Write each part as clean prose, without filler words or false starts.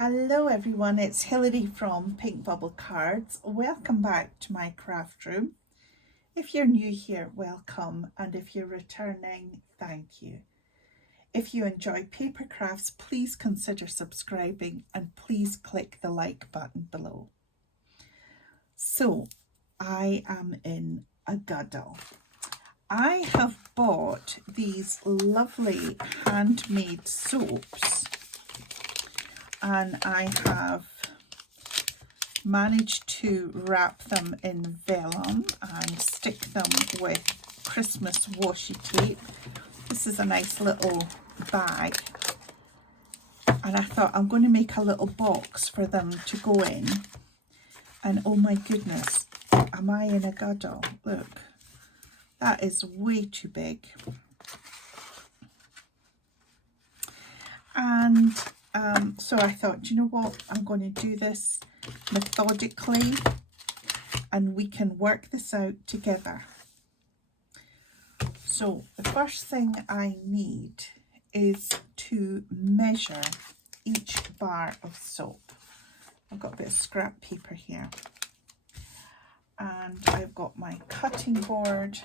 Hello everyone, it's Hilary from Pink Bubble Cards. Welcome back to my craft room. If you're new here, welcome, and if you're returning, thank you. If you enjoy paper crafts, please consider subscribing and please click the like button below. So, I am in a guddle. I have bought these lovely handmade soaps and I have managed to wrap them in vellum and stick them with Christmas washi tape. This is a nice little bag, and I thought I'm going to make a little box for them to go in. And oh my goodness, am I in a guddle? Look, that is way too big. And so I thought, you know what, I'm going to do this methodically and we can work this out together. So the first thing I need is to measure each bar of soap. I've got a bit of scrap paper here and I've got my cutting board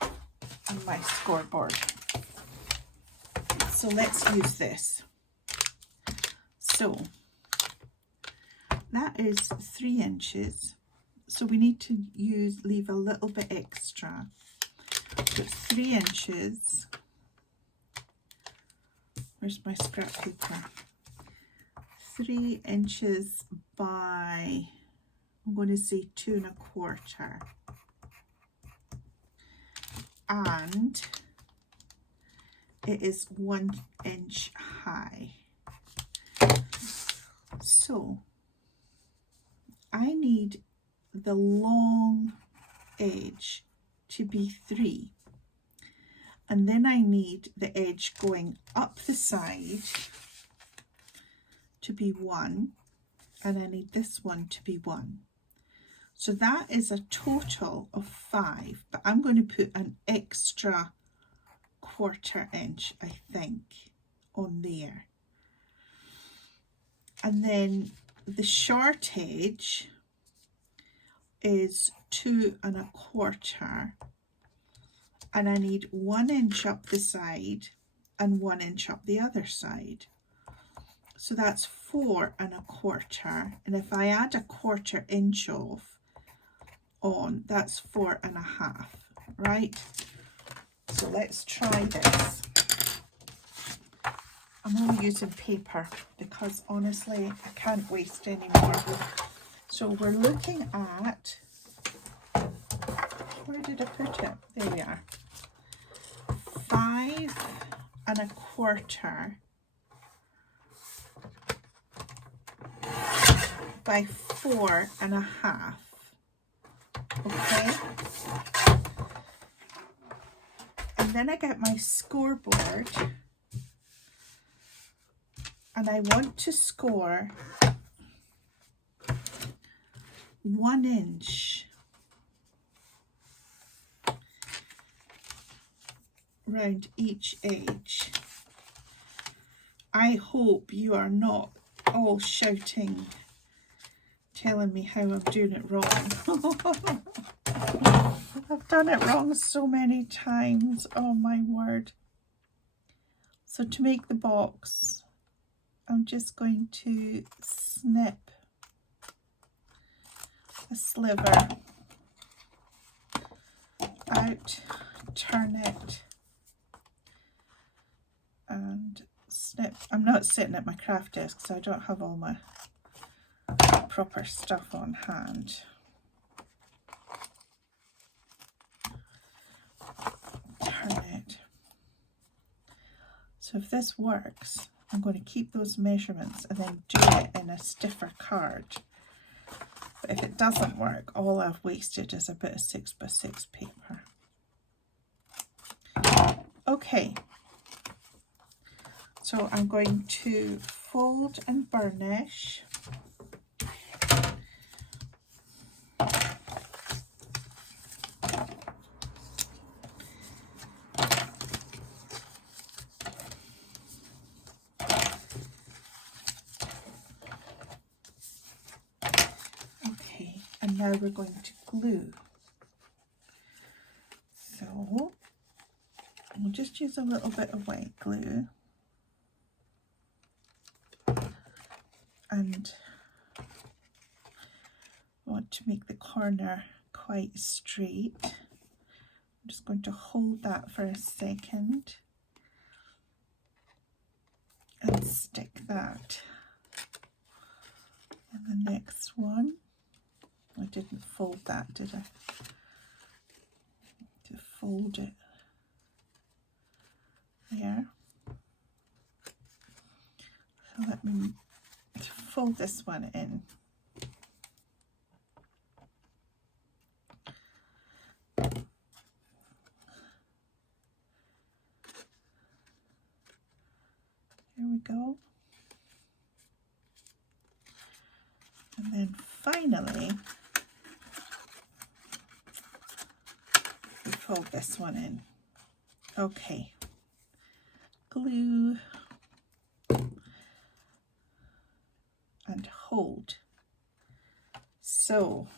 and my scoreboard. So let's use this. So that is 3 inches. So we need to leave a little bit extra. So it's 3 inches. Where's my scrap paper? 3 inches by, I'm going to say 2 1/4. And it is 1 inch high. So I need the long edge to be 3, and then I need the edge going up the side to be 1, and I need this one to be 1. So that is a total of 5, but I'm going to put an extra 1/4 inch, I think, on there. And then the short edge is 2 1/4, and I need 1 inch up the side and 1 inch up the other side. So that's 4 1/4, and if I add a 1/4 inch off on, that's 4 1/2, right? So let's try this. I'm only using paper because honestly I can't waste any more. So we're looking at, where did I put it? There we are. 5 1/4 by 4 1/2. Okay. And then I get my scoreboard and I want to score 1 inch round each edge. I hope you are not all shouting, telling me how I'm doing it wrong. I've done it wrong so many times, oh my word. So to make the box, I'm just going to snip a sliver out, turn it, and snip. I'm not sitting at my craft desk, so I don't have all my proper stuff on hand. Turn it. So if this works, I'm going to keep those measurements and then do it in a stiffer card. But if it doesn't work, all I've wasted is a bit of 6x6 paper. Okay, so I'm going to fold and burnish. and now we're going to glue. So we'll just use a little bit of white glue and want to make the corner quite straight. I'm just going to hold that for a second and stick that in the next one. I didn't fold that, did I? To fold it there. So let me fold this one in. There we go. And then finally, we fold this one in. Okay. Glue and hold. So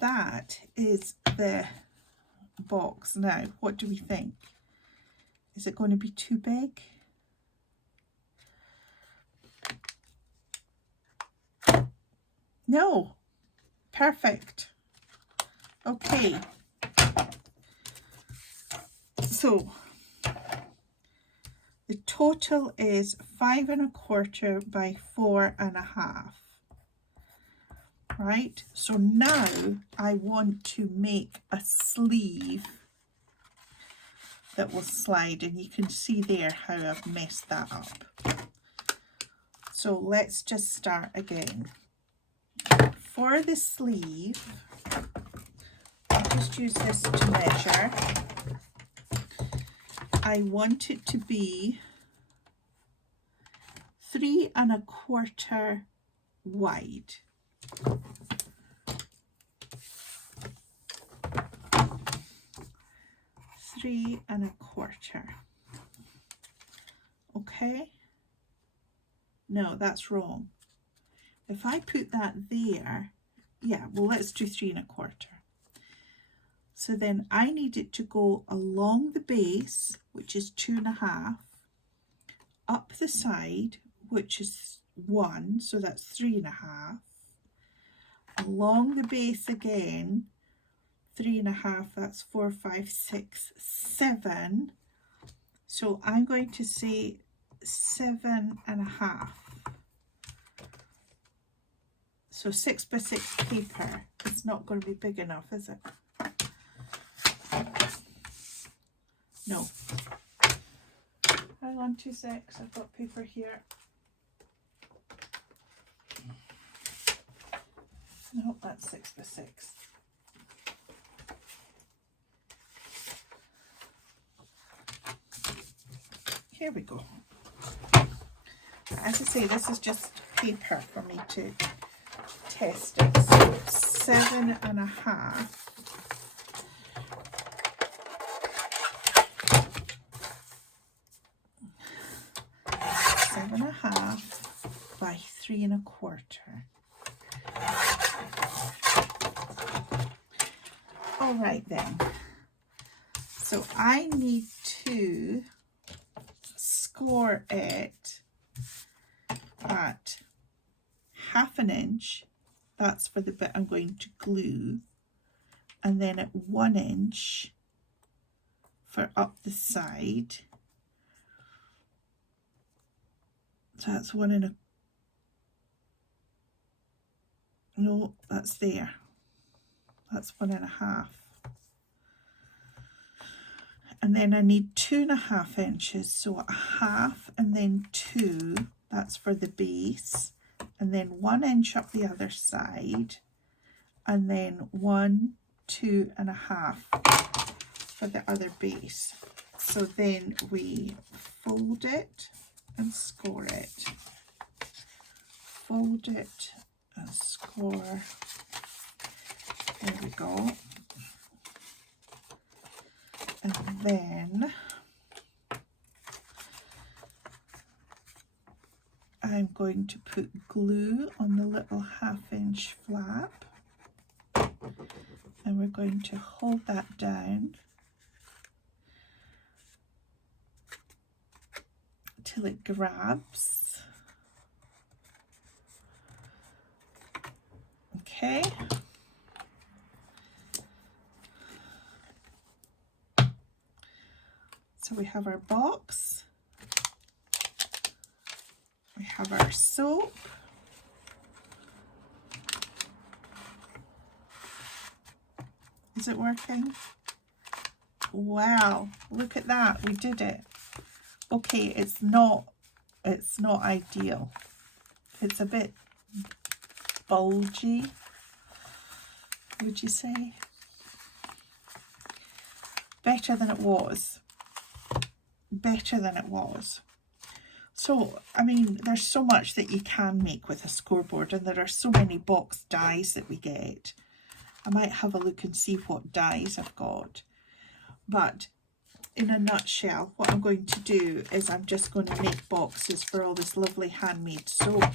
that is the box. Now, what do we think? Is it going to be too big? No. Perfect. Okay. So the total is 5 1/4 by 4 1/2. Right? So now I want to make a sleeve that will slide, and you can see there how I've messed that up. So let's just start again. For the sleeve, I'll just use this to measure. I want it to be 3 1/4 wide. Three and 1/4. Okay. No, that's wrong. If I put that there, yeah, well, let's do 3 1/4. So then I need it to go along the base, which is 2 1/2, up the side, which is 1, so that's 3 1/2, along the base again, 3 1/2, that's 4, 5, 6, 7. So I'm going to say 7 1/2. So 6 by 6 paper. It's not going to be big enough, is it? No. Hang on 2 secs. I've got paper here. No, that's 6 by 6. Here we go. As I say, this is just paper for me to test it. So 7 1/2. 7 1/2 by 3 1/4. All right then. So I need to score it at 1/2 inch. That's for the bit I'm going to glue. And then at 1 inch for up the side. So that's 1 1/4. No, that's there. That's 1 1/2. And then I need 2 1/2 inches. So 1/2 and then 2, that's for the base. And then 1 inch up the other side. And then 1, 2 1/2 for the other base. So then we fold it and score it. Fold it and score. There we go. And then I'm going going to put glue on the little 1/2-inch flap, and we're going to hold that down till it grabs. Okay. So we have our box, we have our soap, is it working? Wow, look at that, we did it. Okay, it's not ideal. It's a bit bulgy, would you say? Better than it was. Better than it was. So, I mean, there's so much that you can make with a scoreboard, and there are so many box dies that we get. I might have a look and see what dies I've got. But in a nutshell, what I'm going to do is I'm just going to make boxes for all this lovely handmade soap,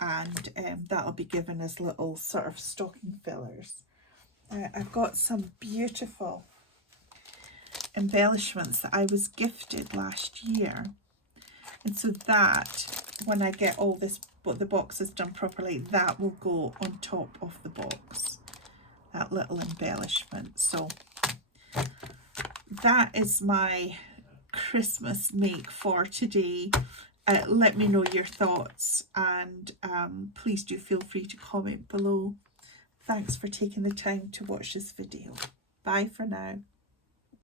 and that'll be given as little sort of stocking fillers. I've got some beautiful embellishments that I was gifted last year, and so that when I get all this, the boxes done properly, that will go on top of the box, that little embellishment. So that is my Christmas make for today. Let me know your thoughts, and please do feel free to comment below. Thanks for taking the time to watch this video. Bye for now.